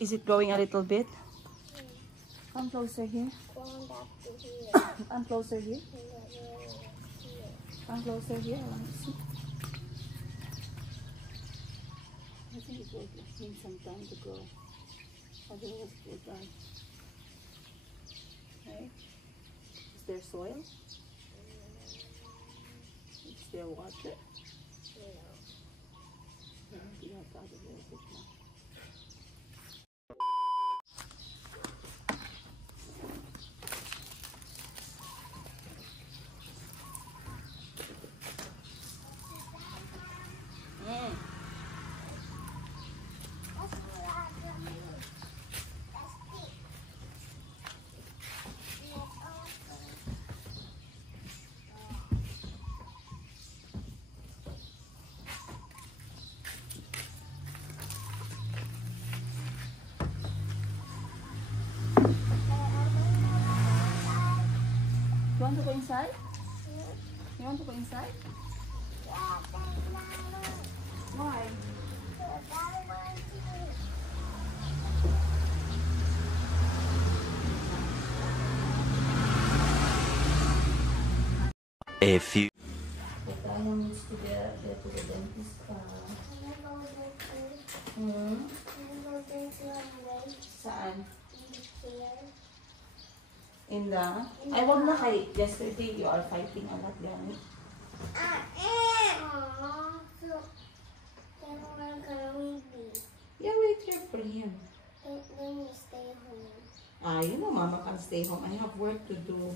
Is it growing a little bit? Come closer here. Come closer here. Come closer here. I want to see. I think it will need some time to grow. Otherwise it will die. Okay. Is there soil? Is there water? No. You have to add a little bit more. You want to go inside? You want to go inside? Why? A few. Tayo needs to get to the dentist. Saan? In the... Ay, wag na kay yesterday. You are fighting a lot, Gani. Yeah, wait here for him. Then you stay home. You know, Mama can stay home. I have work to do.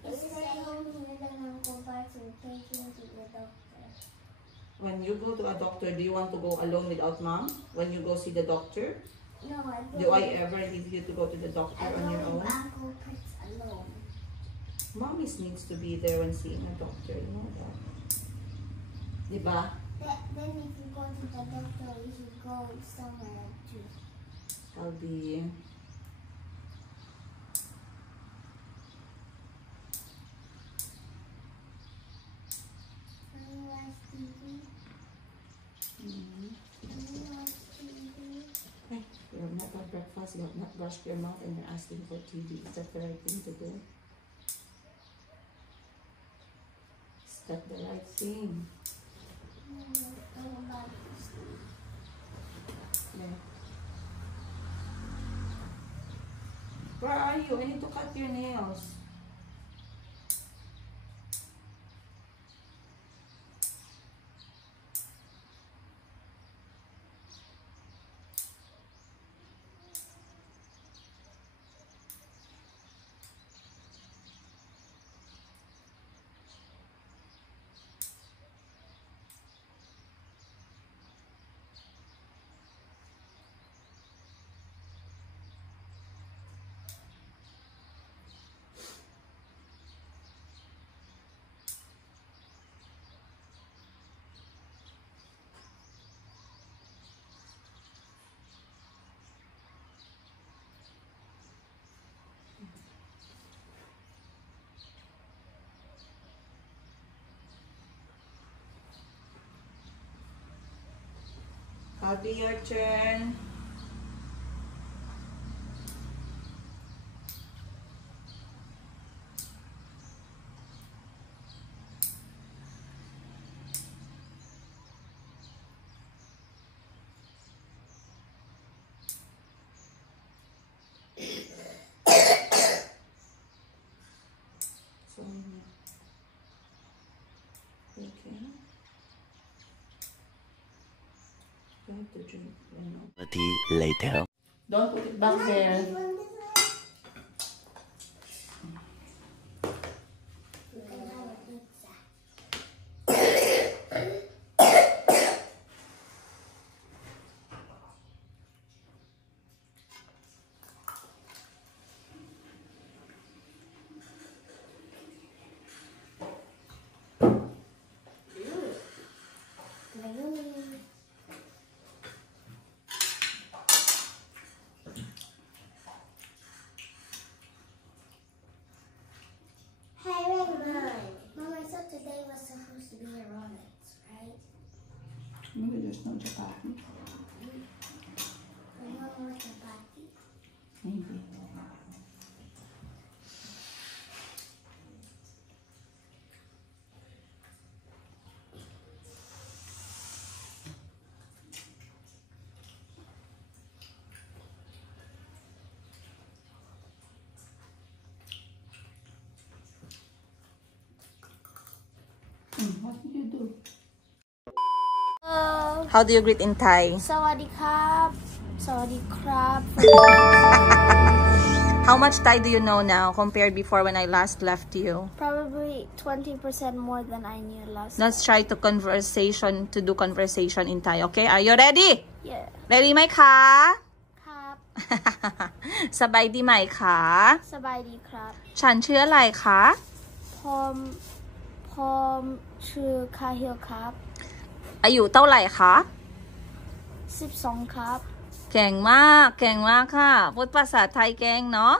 You stay home here, then I'll go back and take you to the doctor. When you go to a doctor, do you want to go alone without Mom? When you go see the doctor? No, I don't. Do I ever leave you to go to the doctor on your own? Uncle Pets alone. Mommy needs to be there when seeing a doctor, you know that. Diba? Then if you go to the doctor, you should go somewhere too. I'll be... Can you watch TV? Can you watch TV? Hey, you have not had breakfast, you have not brushed your mouth, and you're asking for TV. Is that the right thing to do? Is that the right thing? Yeah. Where are you? I need to cut your nails. Abby, your turn. have to drink. Later. Don't put it back there. Hey, Raymond. Mom, I thought today was supposed to be a romance, right? Maybe there's no chapati. And Mom wants a party. Maybe. What did you do? How do you greet in Thai? Sawadee krap. Sawadee krap. How much Thai do you know now compared before when I last left you? Probably 20% more than I knew last Let's try to do conversation in Thai, okay? Are you ready? Yeah. Ready ไหมคะ ครับ สบายดีไหมคะ สบายดีครับ ฉันชื่ออะไรคะ พร้อมชื่อคาฮิลครับ อายุเท่าไหร่คะ 12 ครับ เก่งมาก เก่งมากค่ะ พูดภาษาไทยเก่งเนาะ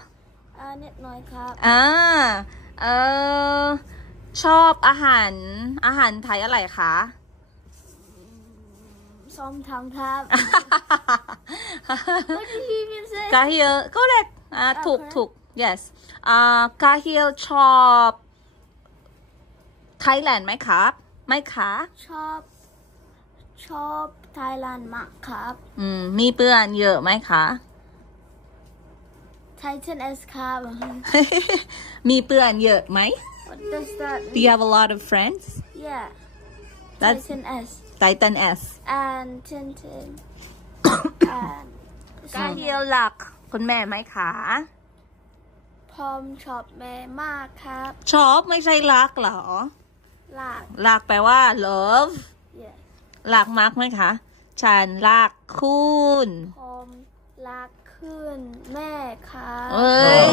นิดหน่อยครับ ชอบอาหารไทยอะไรคะ ส้มตำครับ What did you even say? กาฮิลก็เล็กถูก yes กาฮิลชอบ ไทยแลนด์ไหมครับ ไม่คะ ชอบไทยแลนด์มากครับ มีเพื่อนเยอะไหมคะ Titan S ครับ มีเพื่อนเยอะไหม What does that Do you have a lot of friends Yeah That's Titan S Titan S and Tintin and กาฮิลรักคุณแม่ไหมคะ พร้อมชอบแม่มากครับ ชอบไม่ใช่รักเหรอ ลาก รักแปลว่า love Yeah รักมากไหมคะ ฉันรักคุณ พร้อมรักขึ้นแม่ครับ เอ้ย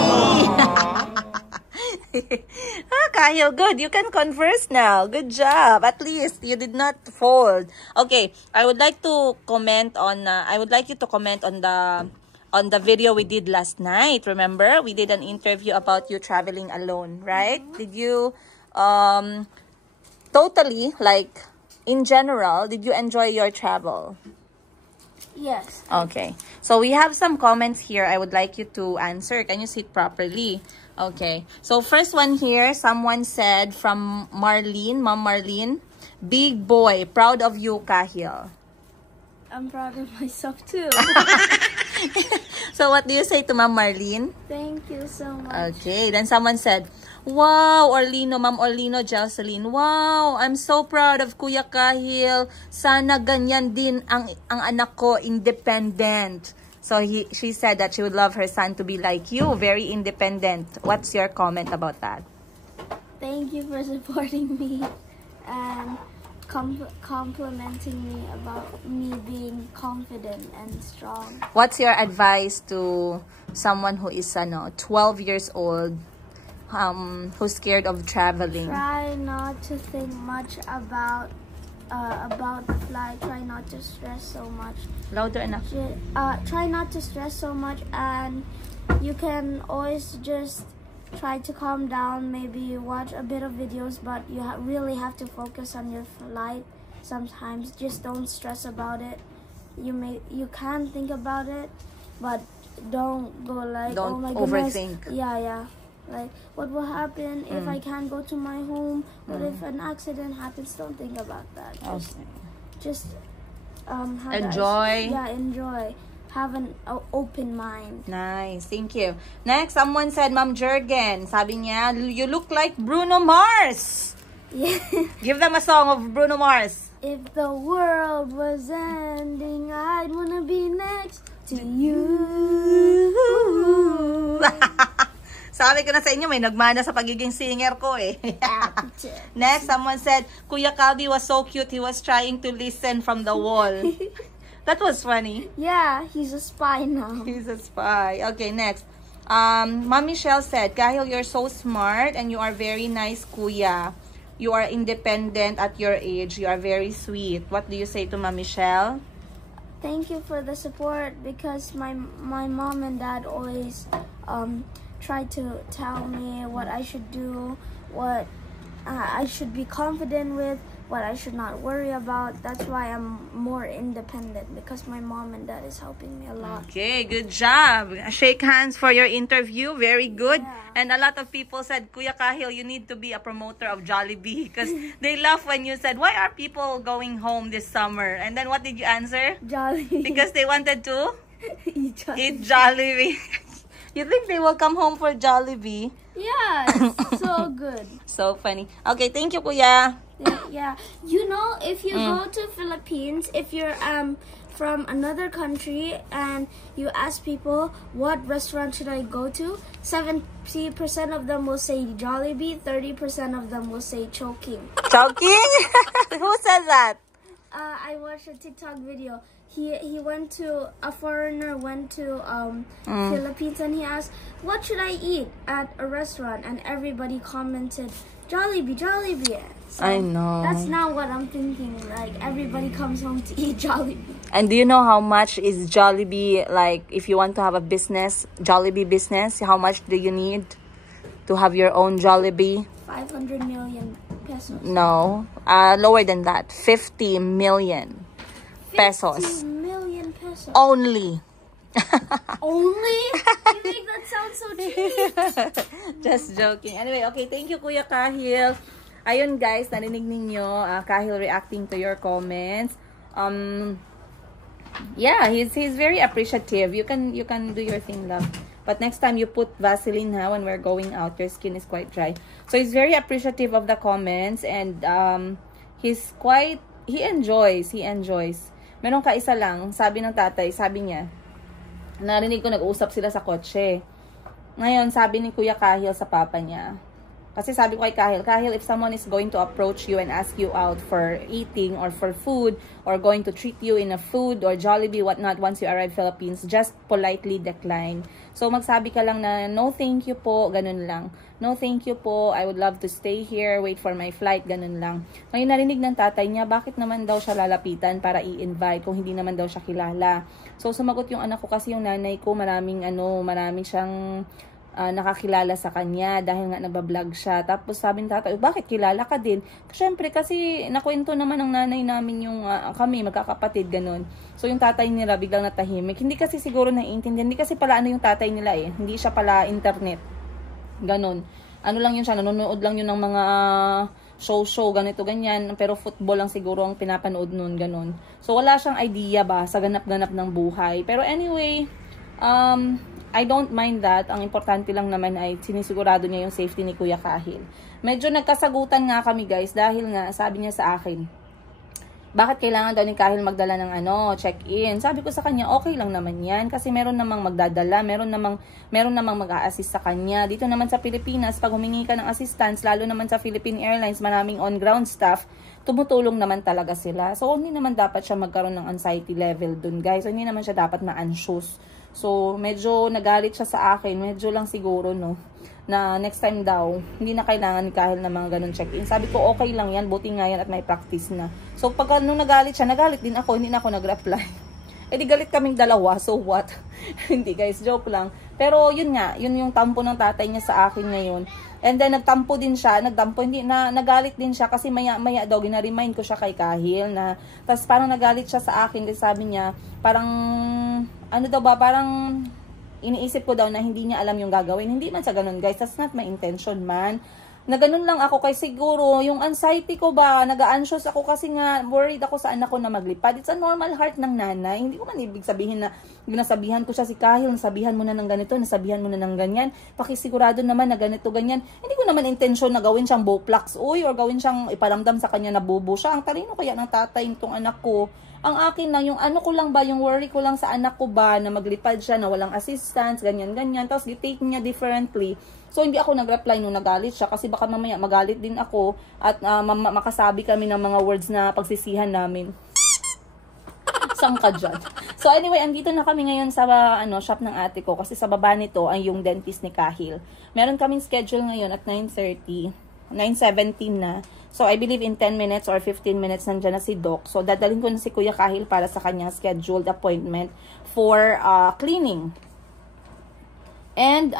Kyle, good. You can converse now. Good job. At least you did not fold. Okay, I would like to comment on. I would like you to comment on the video we did last night. Remember, we did an interview about you traveling alone, right? Did you, totally, like, in general, did you enjoy your travel? Yes Okay, so we have some comments here I would like you to answer. Can you sit properly? Okay, so first one here, someone said from Marlene, Mom Marlene, big boy, proud of you, Kahil. I'm proud of myself too. So what do you say to Mom Marlene? Thank you so much. Okay, then someone said, wow, Orlino, Ma'am Orlino Jocelyn, wow, I'm so proud of Kuya Kahil. Sana ganyan din ang anak ko, independent. So she said that she would love her son to be like you, very independent. What's your comment about that? Thank you for supporting me and complimenting me about me being confident and strong. What's your advice to someone who is 12 years old, who's scared of traveling? Try not to think much about the flight. Try not to stress so much. Louder enough. Try not to stress so much, and you can always just try to calm down, maybe watch a bit of videos, but you really have to focus on your flight sometimes. Just don't stress about it. You can think about it, but don't go like, Don't oh my goodness. overthink. Yeah. Like, what will happen if I can't go to my home? What if an accident happens? Don't think about that. Just Enjoy. Enjoy. Have an open mind. Nice, thank you. Next, someone said, Ma'am Jurgen, sabi niya, you look like Bruno Mars. Yeah. Give them a song of Bruno Mars. If the world was ending, I'd wanna be next to you. Sabi ko na sa inyo, may nagmana sa pagiging singer ko eh. Next, someone said, Kuya Calvi was so cute, he was trying to listen from the wall. That was funny. Yeah, he's a spy now. He's a spy. Okay, next. Mom Michelle said, Kahil, you're so smart and you are very nice, Kuya. You are independent at your age. You are very sweet. What do you say to Mom Michelle? Thank you for the support, because my mom and dad always try to tell me what I should do, what I should be confident with, what I should not worry about. That's why I'm more independent, because my mom and dad is helping me a lot. Okay, good job. Shake hands for your interview. Very good. Yeah. And a lot of people said, Kuya Kahil, you need to be a promoter of Jollibee, because they laugh when you said, why are people going home this summer? And then what did you answer? Jollibee. Because they wanted to Eat Jollibee. eat Jollibee. You think they will come home for Jollibee? Yeah, it's so good. So funny. Okay, thank you, Kuya. Yeah, you know, if you go to Philippines, if you're from another country and you ask people what restaurant should I go to, 70% of them will say Jollibee, 30% of them will say Chowking. Chowking? Who said that? I watched a TikTok video. He went to, a foreigner went to Philippines, and he asked, what should I eat at a restaurant? And everybody commented, Jollibee, Jollibee. So I know. That's not what I'm thinking. Like, everybody comes home to eat Jollibee. And do you know how much is Jollibee, like, if you want to have a business, Jollibee business, how much do you need to have your own Jollibee? 500 million pesos. No, lower than that. 50 million pesos. 50 million pesos. Only. Only? You make that sound so cheap. Just joking. Anyway, okay, thank you, Kuya Kahil. Ayun guys, narinig ninyo, Kahil reacting to your comments. Yeah, he's very appreciative. You can do your thing, love. But next time you put Vaseline ha when we're going out. Your skin is quite dry. So he's very appreciative of the comments, and he enjoys. Meron ka isa lang, sabi ng tatay, sabi niya, narinig ko nag-uusap sila sa kotse. Ngayon, sabi ni Kuya Kahil sa papa niya, kasi sabi ko kay Kahil, if someone is going to approach you and ask you out for eating or for food, or going to treat you in a food or Jollibee, whatnot, once you arrive Philippines, just politely decline. So, magsabi ka lang na, no thank you po, ganun lang. No thank you po, I would love to stay here, wait for my flight, ganun lang. Ngayon, narinig ng tatay niya, bakit naman daw siya lalapitan para i-invite kung hindi naman daw siya kilala. So, sumagot yung anak ko, kasi yung nanay ko, maraming siyang nakakilala sa kanya dahil nga nagbablog siya. Tapos sabi ng tatay, bakit kilala ka din? Siyempre kasi nakwento naman ng nanay namin yung kami, magkakapatid, ganun. So yung tatay nila biglang natahimik. Hindi kasi siguro naiintindihan. Hindi kasi pala yung tatay nila eh. Hindi siya pala internet. Ganun. Ano lang yun siya, nanonood lang yun ng mga show, ganito, ganyan. Pero football lang siguro ang pinapanood nun, ganun. So wala siyang idea ba sa ganap-ganap ng buhay. Pero anyway, I don't mind that. Ang importante lang naman ay sinisigurado niya yung safety ni Kuya Kahil. Medyo nagkasagutan nga kami guys, dahil nga sabi niya sa akin, bakit kailangan daw ni Kahil magdala ng check-in? Sabi ko sa kanya, okay lang naman yan, kasi meron namang magdadala, meron namang mag-a-assist sa kanya. Dito naman sa Pilipinas, pag humingi ka ng assistance, lalo naman sa Philippine Airlines, maraming on-ground staff, tumutulong naman talaga sila. So, hindi naman dapat siya magkaroon ng anxiety level dun, guys. So, hindi naman siya dapat ma-anxious. So, medyo nagalit siya sa akin. Medyo lang siguro, no, na next time daw, hindi na kailangan ni Kahil na mga ganun check-in. Sabi ko, okay lang yan. Buti nga yan at may practice na. So, pag nung nagalit siya, nagalit din ako. Hindi na ako nag-reply. Di galit kaming dalawa. So, what? Hindi, guys. Joke lang. Pero, yun nga. Yun yung tampo ng tatay niya sa akin ngayon. And then, nagtampo din siya. Nagalit din siya kasi maya daw, gina-remind ko siya kay Kahil na, tapos parang nagalit siya sa akin kasi sabi niya, parang, iniisip ko daw na hindi niya alam yung gagawin. Hindi man sa ganun, guys. That's not my intention, man. na ganun lang ako kay siguro yung anxiety ko ba, nag-anxious ako kasi nga worried ako sa anak ko na maglipad. It's a normal heart ng nanay. Hindi ko man ibig sabihin na nasabihan ko siya si Kahil, nasabihan mo na ng ganito, nasabihan mo na ng ganyan. Pakisigurado naman na ganito, ganyan. Hindi ko naman intensyon na gawin siyang boplax, or gawin siyang iparamdam sa kanya na bubo siya. Ang talino kaya ng tatay nitong anak ko. Ang akin lang, yung ano ko lang ba, yung worry ko lang sa anak ko ba, na maglipad siya, na walang assistance, ganyan-ganyan. Tapos, i-take niya differently. So, hindi ako nag-reply nung nagalit siya kasi baka mamaya magalit din ako at makasabi kami ng mga words na pagsisihan namin. Saan ka dyan? So, anyway, andito na kami ngayon sa shop ng ate ko kasi sa baba nito ay yung dentist ni Kahil. Meron kaming schedule ngayon at 9:30. 9:17 na. So, I believe in 10 minutes or 15 minutes nandyan na si Doc. So, dadalhin ko na si Kuya Kahil para sa kanyang scheduled appointment for cleaning. And,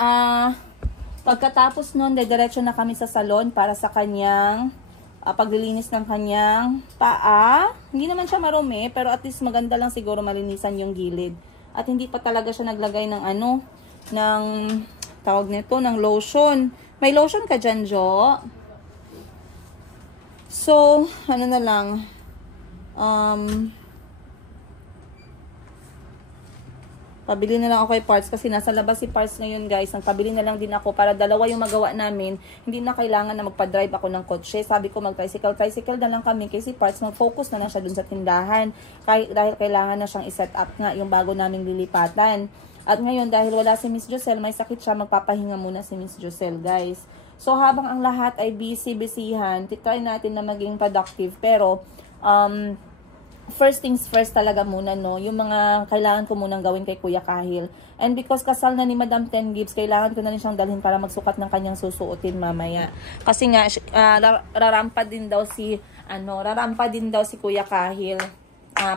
pagkatapos nun, diretso na kami sa salon para sa kanyang paglilinis ng kanyang paa. Hindi naman siya marumi, pero at least maganda lang siguro malinisan yung gilid. At hindi pa talaga siya naglagay ng ng tawag nito, ng lotion. May lotion ka dyan, Jo? So, ano na lang, pabili na lang ako kay Parts kasi nasa labas si Parts ngayon, guys. Nagpabili na lang din ako para dalawa yung magawa namin. Hindi na kailangan na magpa-drive ako ng kotse. Sabi ko mag-tricycle na lang kami kasi Parts mag-focus na lang siya dun sa tindahan. Dahil kailangan na siyang i-set up nga yung bago naming lilipatan. At ngayon, dahil wala si Miss Josel, may sakit siya, magpapahinga muna si Miss Josel, guys. So, habang ang lahat ay busy-busyhan, titry natin na maging productive. Pero, first things first talaga muna, no? Yung mga kailangan ko munang gawin kay Kuya Kahil. And because kasal na ni Madam Ten Gibbs, kailangan ko na rin siyang dalhin para magsukat ng kanyang susuotin mamaya. Kasi nga, rarampa din daw si Kuya Kahil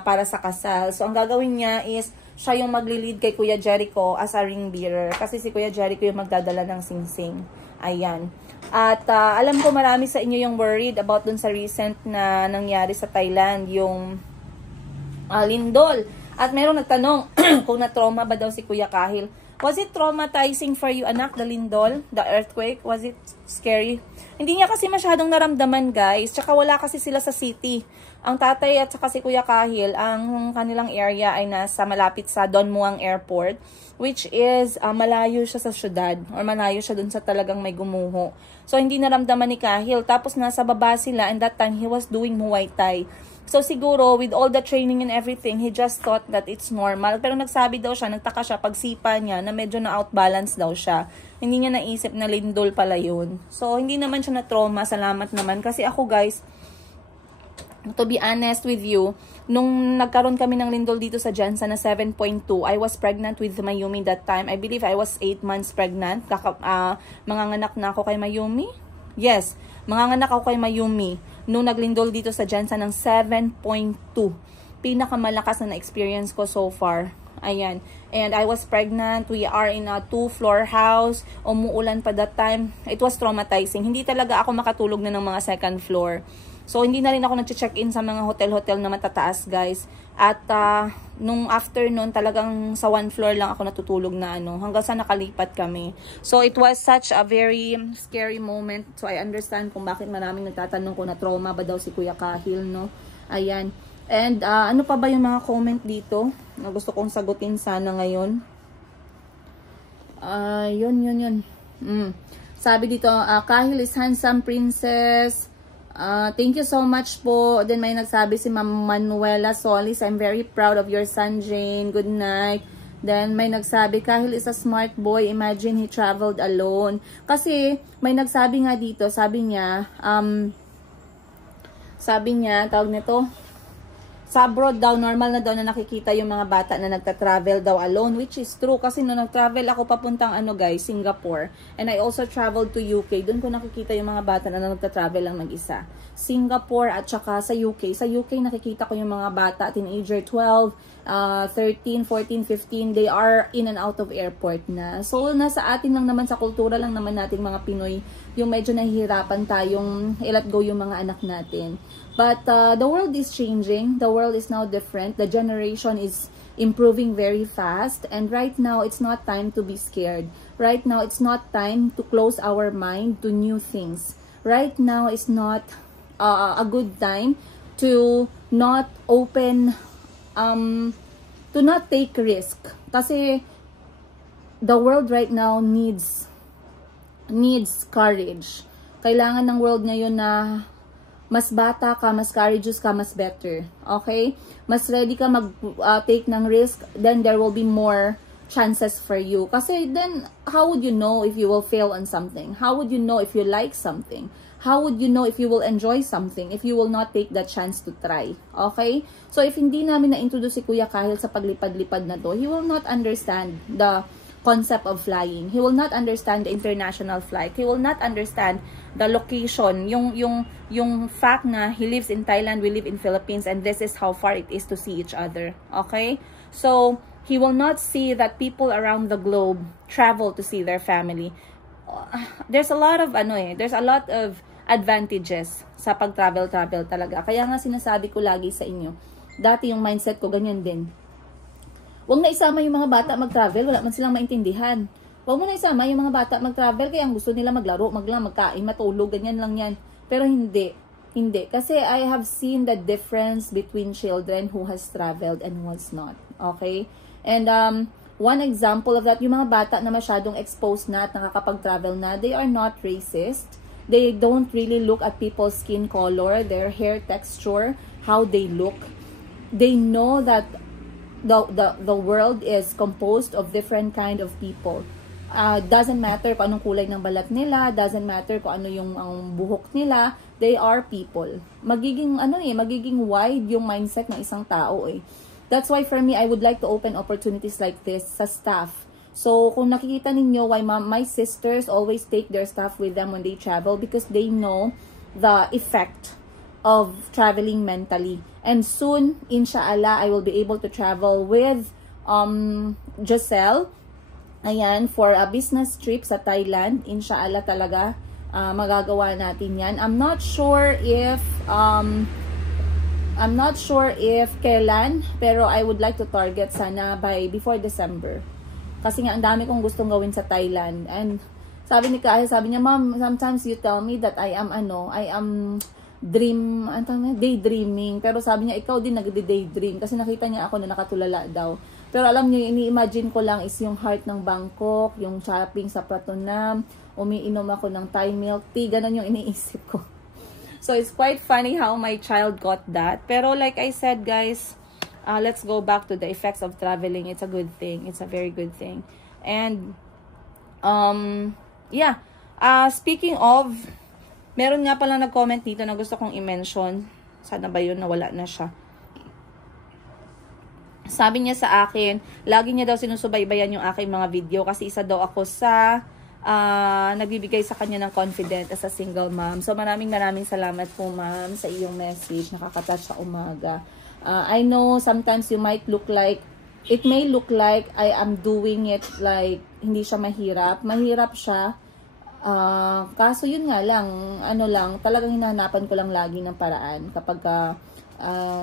para sa kasal. So, ang gagawin niya is, siya yung magli-lead kay Kuya Jericho as a ring bearer. Kasi si Kuya Jericho yung magdadala ng singsing. Ayan. At alam ko marami sa inyo yung worried about dun sa recent na nangyari sa Thailand, yung lindol. At merong nagtanong kung na-trauma ba daw si Kuya Kahil. Was it traumatizing for you, anak, the lindol, the earthquake? Was it scary? Hindi niya kasi masyadong naramdaman, guys. Tsaka wala kasi sila sa city. Ang tatay at saka si Kuya Kahil, ang kanilang area ay nasa malapit sa Don Muang Airport, which is malayo siya sa syudad or malayo siya dun sa talagang may gumuho. So, hindi naramdaman ni Kahil. Tapos, nasa baba sila and that time, he was doing Muay Thai. So, siguro, with all the training and everything, he just thought that it's normal. Pero nagsabi daw siya, nagtaka siya, pagsipa niya, na medyo na-outbalance daw siya. Hindi niya naisip na lindol pala yun. So, hindi naman siya na-trauma. Salamat naman. Kasi ako, guys, to be honest with you, nung nagkaroon kami ng lindol dito sa Jansa na 7.2, I was pregnant with Mayumi that time. I believe I was 8 months pregnant. Manganganak na ako kay Mayumi. Yes, manganganak ako kay Mayumi nung naglindol dito sa Jansa ng 7.2. Pinakamalakas na experience ko so far. Ayan. And I was pregnant. We are in a 2-floor house. Umuulan pa that time. It was traumatizing. Hindi talaga ako makatulog na ng mga second floor. So, hindi na rin ako nag-check-in sa mga hotel-hotel na matataas, guys. At, nung afternoon, talagang sa 1 floor lang ako natutulog na hanggang sa nakalipat kami. So, it was such a very scary moment. So, I understand kung bakit maraming nagtatanong kung na-trauma ba daw si Kuya Kahil, no? Ayan. And, ano pa ba yung mga comment dito na gusto kong sagutin sana ngayon? Yun. Sabi dito, Kahil is handsome princess. Thank you so much po. Then may nagsabi si Ma'am Manuela Solis, I'm very proud of your son, Jane. Good night. Then may nagsabi, Kahil is a smart boy. Imagine he traveled alone. Kasi may nagsabi nga dito, sabi niya, tawag nito, sa abroad daw, normal na daw na nakikita yung mga bata na nagta-travel daw alone, which is true. Kasi nung nag-travel ako papuntang Singapore, and I also traveled to UK, doon ko nakikita yung mga bata na nagta-travel lang mag-isa. Singapore at saka sa UK. Sa UK nakikita ko yung mga bata, teenager 12, 13, 14, 15, they are in and out of airport na. So, nasa atin lang naman, sa kultura lang naman natin mga Pinoy, yung medyo nahihirapan tayong i-let go yung mga anak natin. But the world is changing. The world is now different. The generation is improving very fast. And right now, it's not time to be scared. right now it's not time to close our mind to new things. Right now is not a good time to not open, to not take risk. Kasi the world right now needs courage. Kailangan ng world ngayon na mas bata ka, mas courageous ka, mas better. Okay? Mas ready ka mag-take ng risk, then there will be more chances for you. Kasi then, how would you know if you will fail on something? How would you know if you like something? How would you know if you will enjoy something if you will not take that chance to try? Okay? So, if hindi namin na-introduce si Kuya Kahil sa paglipad-lipad na to, he will not understand the concept of flying. He will not understand the international flight. He will not understand the location, yung fact na he lives in Thailand, we live in Philippines, and this is how far it is to see each other. Okay? So, he will not see that people around the globe travel to see their family. There's a lot of advantages sa pag-travel talaga. Kaya nga sinasabi ko lagi sa inyo, dati yung mindset ko ganyan din. Huwag na isama yung mga bata mag-travel, wala man silang maintindihan. Huwag mo na isama yung mga bata mag-travel, kaya ang gusto nila maglaro, magkain, matulog, ganyan lang yan. Pero hindi. Kasi I have seen the difference between children who has traveled and who has not. Okay? And one example of that, yung mga bata na masyadong exposed na at nakakapag-travel na, they are not racist. They don't really look at people's skin color, their hair texture, how they look. They know that the world is composed of different kind of people. Doesn't matter kung anong kulay ng balat nila, doesn't matter kung ano yung ang buhok nila, they are people. Magiging wide yung mindset ng isang tao eh. That's why for me, I would like to open opportunities like this sa staff. So, kung nakikita ninyo why my sisters always take their staff with them when they travel, because they know the effect of traveling mentally. And soon, inshallah, I will be able to travel with Giselle. Ayan, for a business trip sa Thailand. Inshallah talaga, magagawa natin yan. I'm not sure if kailan, pero I would like to target sana before December. Kasi nga, ang dami kong gustong gawin sa Thailand. And sabi niya, Mom, sometimes you tell me that I am daydreaming. Pero sabi niya, ikaw din nagde-daydream. Kasi nakita niya ako na nakatulala daw. Pero alam niyo, ini-imagine ko lang is yung heart ng Bangkok, yung shopping sa Pratunam, umiinom ako ng Thai milk tea. Ganon yung iniisip ko. So, it's quite funny how my child got that. Pero like I said, guys, let's go back to the effects of traveling. It's a good thing. It's a very good thing. And, yeah. Speaking of, meron nga pala nag-comment dito na gusto kong i-mention. Sana ba yun? Nawala na siya. Sabi niya sa akin, lagi niya daw sinusubaybayan yung aking mga video kasi isa daw ako sa nagbibigay sa kanya ng confident as a single mom. So maraming salamat po, ma'am, sa iyong message. Nakakatouch sa umaga. I know sometimes you might look like, it may look like I am doing it like hindi siya mahirap. Mahirap siya. Kaso yun nga lang, talagang hinahanapan ko lang lagi ng paraan kapag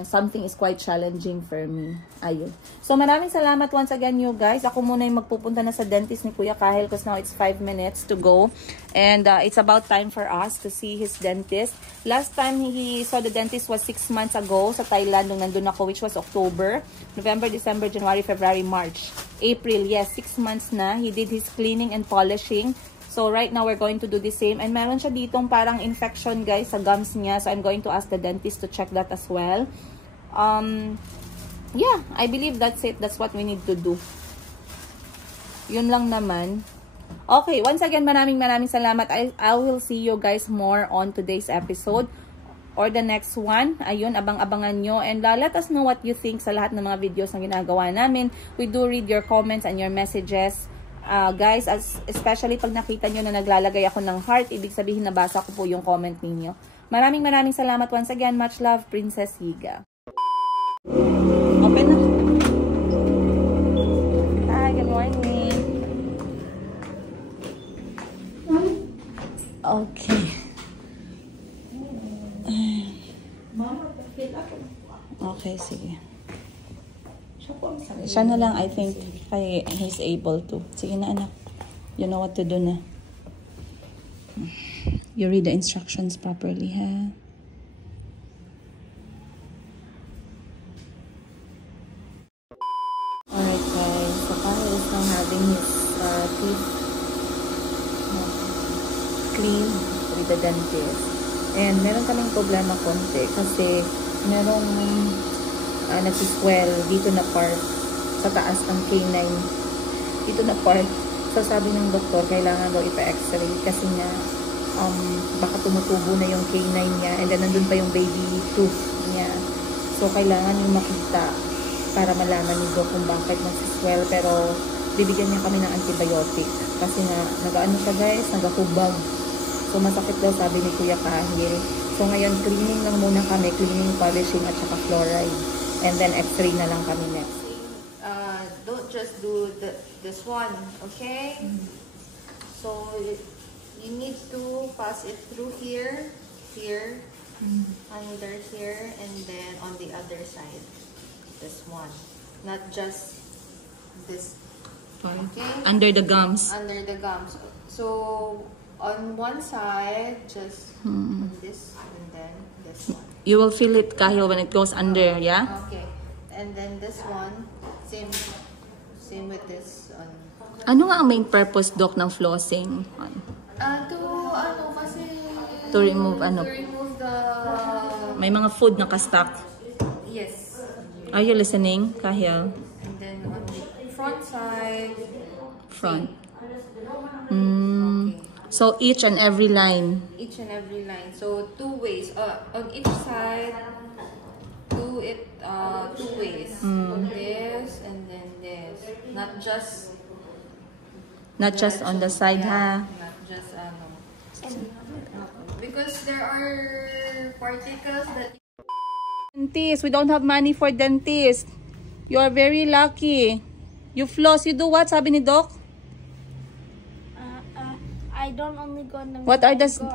something is quite challenging for me. Ayun. So, maraming salamat once again, you guys. Ako muna yung magpupunta na sa dentist ni Kuya Kahil because now it's 5 minutes to go. And it's about time for us to see his dentist. Last time he saw the dentist was 6 months ago sa Thailand nung nandun ako, which was October, November, December, January, February, March, April. Yes, 6 months na. He did his cleaning and polishing. So, right now, we're going to do the same. And meron siya ditong parang infection, guys, sa gums niya. So, I'm going to ask the dentist to check that as well. Yeah, I believe that's it. That's what we need to do. Yun lang naman. Okay, once again, maraming salamat. I will see you guys more on today's episode or the next one. Ayun, abang-abangan nyo. And let us know what you think sa lahat ng mga videos na ginagawa namin. We do read your comments and your messages. Guys, especially pag nakita nyo na naglalagay ako ng heart, ibig sabihin nabasa ko po yung comment ninyo. Maraming salamat once again. Much love, Princess Higa. Open na. Hi, good morning. Okay. Okay, sige. Siya na lang, I think, he's able to. Sige na, anak. You know what to do na. You read the instructions properly, ha? Alright guys, so Kyle is now having his teeth clean with the dentist. And meron kaming problema konti kasi merong nagsiswell dito na part sa taas ng K9. Dito na part. So sabi ng doktor, kailangan daw ipa-x-ray kasi nga baka tumutubo na yung K9 niya and then nandun pa yung baby tooth niya. So kailangan yung makita para malaman ni Doc kung bakit nagsiswell, pero bibigyan niya kami ng antibiotic kasi nga nagaano siya guys, nagahubag. So masakit daw sabi ni Kuya Kahil. So ngayon cleaning lang muna kami, cleaning, polishing at saka fluoride, and then x-ray na lang kami next. Don't just do this one, okay? So you need to pass it through here, under here, and then on the other side. This one, not just this. Okay. Under the gums. Under the gums. So on one side, just on this, and then this one. You will feel it, Kahil, when it goes under, yeah? Okay. And then this one, same with this. Ano nga ang main purpose, Doc, ng flossing? To remove To remove the. May mga food na ka-stuck. Yes. Are you listening, Kahil? And then on the front side. Front. Okay. So each and every line. Each and every line. So two ways. On each side, do it two ways. This and then this. Not just on the side, ha? Not just because there are particles that. Dentist, we don't have money for dentist. You are very lucky. You floss, you do what? Sabi ni Doc? I don't only go in the What are the go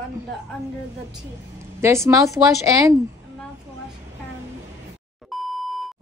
under the teeth. There's mouthwash and Mouthwash and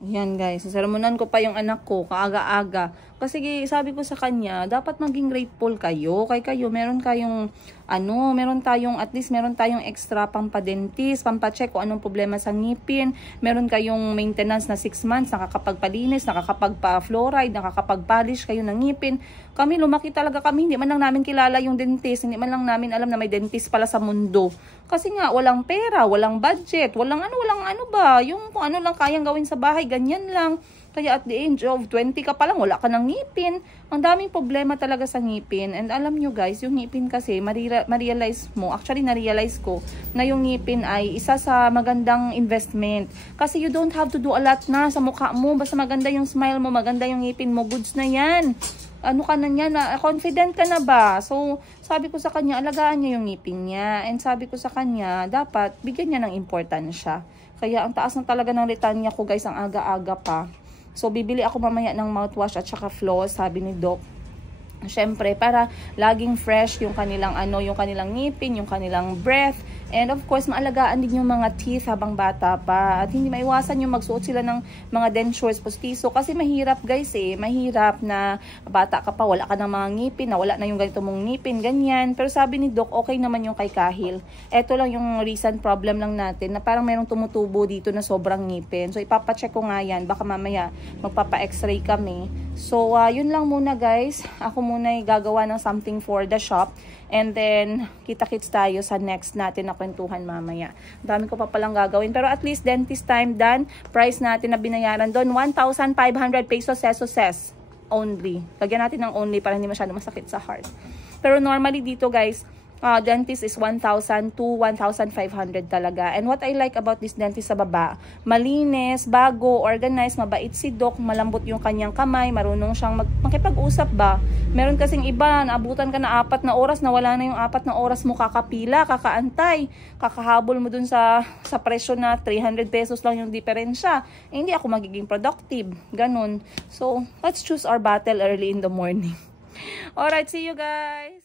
yan guys, sasaramunan ko pa yung anak ko kaaga-aga. Kasi sabi ko sa kanya, dapat maging grateful kayo. Kayo, meron kayong at least meron tayong extra pampadentis, pampacheck kung anong problema sa ngipin. Meron kayong maintenance na 6 months, nakakapagpalinis, nakakapagpa-fluoride, nakakapag-polish kayo ng ngipin. Kami, lumaki talaga kami. Hindi man lang namin kilala yung dentist. Hindi man lang namin alam na may dentist pala sa mundo. Kasi nga, walang pera, walang budget, walang ano ba. Yung kung ano lang kayang gawin sa bahay, ganyan lang. Kaya at the age of 20 ka pa lang, wala ka ng ngipin. Ang daming problema talaga sa ngipin. And alam nyo guys, yung ngipin kasi, ma-realize mo, actually na-realize ko, na yung ngipin ay isa sa magandang investment. Kasi you don't have to do a lot na sa mukha mo. Basta maganda yung smile mo, maganda yung ngipin mo, goods na yan. Ano ka na yan, confident ka na ba? So, sabi ko sa kanya, alagaan niya yung ngipin niya. And sabi ko sa kanya, dapat bigyan niya ng importansya. Kaya ang taas na talaga ng litanya ko guys, ang aga-aga pa. So, bibili ako mamaya ng mouthwash at saka floss, sabi ni Doc. Siyempre, para laging fresh yung kanilang yung kanilang ngipin, yung kanilang breath. And of course, maalagaan din yung mga teeth habang bata pa. At hindi maiwasan yung magsuot sila ng mga dentures postizo. Kasi mahirap guys mahirap na bata ka pa, wala ka ng mga ngipin, na wala na yung ganito mong ngipin, ganyan. Pero sabi ni Doc, okay naman yung kay Kahil. Ito lang yung recent problem lang natin, na parang mayroong tumutubo dito na sobrang ngipin. So, ipapacheck ko nga yan. Baka mamaya magpapa-x-ray kami. So, yun lang muna guys. Ako muna ay gagawa ng something for the shop. And then, kita-kits tayo sa next natin na kwentuhan mamaya. Dami ko pa palang gagawin. Pero at least, dentist time done. Price natin na binayaran doon, 1,500 pesos ses only. Lagyan natin ng only para hindi masyado masakit sa heart. Pero normally dito guys, dentist is 1,000 to 1,500 talaga. And what I like about this dentist sa baba, malinis, bago, organized, mabait si Doc, malambot yung kanyang kamay, marunong siyang makipag-usap ba. Meron kasing iba, naabutan ka na 4 na oras, nawala na yung 4 na oras mo kakapila, kakaantay, kakahabol mo dun sa presyo na 300 pesos lang yung diferensya. Hindi ako magiging productive. Ganun. So, let's choose our battle early in the morning. Alright, see you guys!